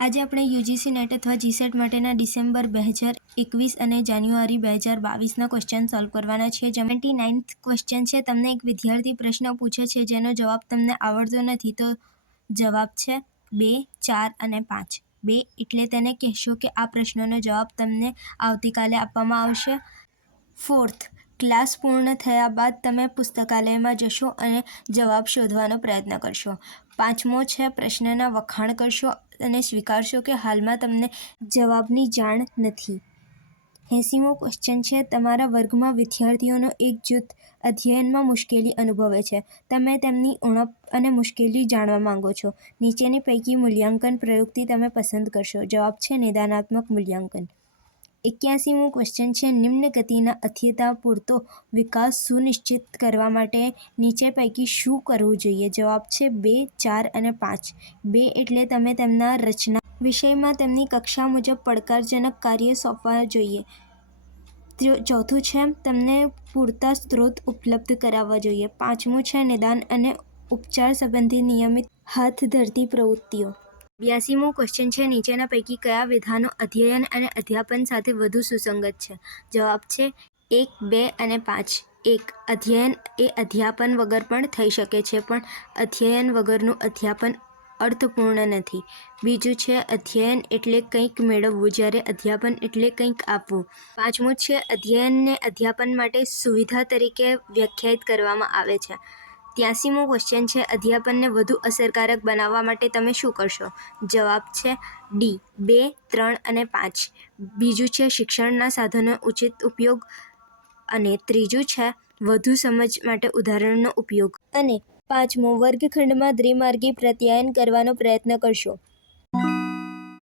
આજે આપણે UGC net અથવા જીસેટ માટેના ડિસેમ્બર 2021 અને જાન્યુઆરી 2022ના ક્વેશ્ચન સોલ્વ કરવાના છે. 79th ક્વેશ્ચન છે. તમને એક વિદ્યાર્થી પ્રશ્ન પૂછે છે જેનો જવાબ તમને આવડતો નથી, તો જવાબ છે 2, 4 અને 5. 2 એટલે તેને કહેશો કે આ પ્રશ્નનો જવાબ તમને આવતીકાલે આપવામાં આવશે. 4th, ક્લાસ પૂર્ણ થયા બાદ તમે પુસ્તકાલયમાં જશો અને જવાબ શોધવાનો પ્રયત્ન કરશો. 5મો છે પ્રશ્નના વખાણ કરશો અને સ્વીકારશો કે હાલમાં તમને જવાબની જાણ નથી. 80મો ક્વેશ્ચન છે. તમારા વર્ગમાં વિદ્યાર્થીઓનું એક જૂથ અધ્યયનમાં મુશ્કેલી અનુભવે છે. તમે તેમની ઉણપ અને મુશ્કેલી જાણવા માંગો છો. નીચેની પૈકી મૂલ્યાંકન પ્રવૃત્તિ તમે પસંદ કરશો. જવાબ છે નિદાનાત્મક મૂલ્યાંકન. 81મો ક્વેશ્ચન છે. નિમ્ન ગતિના અથ્યતા પૂરતો વિકાસ સુનિશ્ચિત કરવા માટે નીચે પૈકી શું કરવું જોઈએ? જવાબ છે 2, 4 અને 5. 2 એટલે તમે તેમના રચના વિષયમાં તેમની કક્ષા મુજબ પડકારજનક કાર્ય સોંપવા જોઈએ. 4થું છે તેમને પૂરતા સ્ત્રોત ઉપલબ્ધ કરાવવા જોઈએ. 5મું છે નિદાન અને ઉપચાર સંબંધિત નિયમિત હાથ ધરતી પ્રવૃત્તિઓ. 82મો ક્વેશ્ચન છે. નીચેના પૈકી કયા વિધાનો અધ્યયન અને અધ્યાપન સાથે વધુ સુસંગત છે? જવાબ છે 1, 2 અને 5. 1. અધ્યયન એ અધ્યાપન વગર પણ થઈ શકે છે, પણ અધ્યયન વગરનું અધ્યાપન અર્થપૂર્ણ નથી. બીજું છે અધ્યયન એટલે કંઈક મેળવવું, જ્યારે અધ્યાપન એટલે કંઈક આપવું. 5મું છે અધ્યયનને અધ્યાપન માટે સુવિધા તરીકે વ્યાખ્યાયિત કરવામાં આવે છે. 83મો ક્વેશ્ચન છે. અધ્યાપનને વધુ અસરકારક બનાવવા માટે તમે શું કરશો? જવાબ છે D, 2, 3 અને 5. બીજું છે શિક્ષણના સાધનનો ઉચિત ઉપયોગ અને ત્રીજું છે વધુ સમજ માટે ઉદાહરણનો ઉપયોગ અને 5મો વર્ગખંડમાં દ્વિમાર્ગી પ્રત્યાયન કરવાનો પ્રયત્ન કરશો.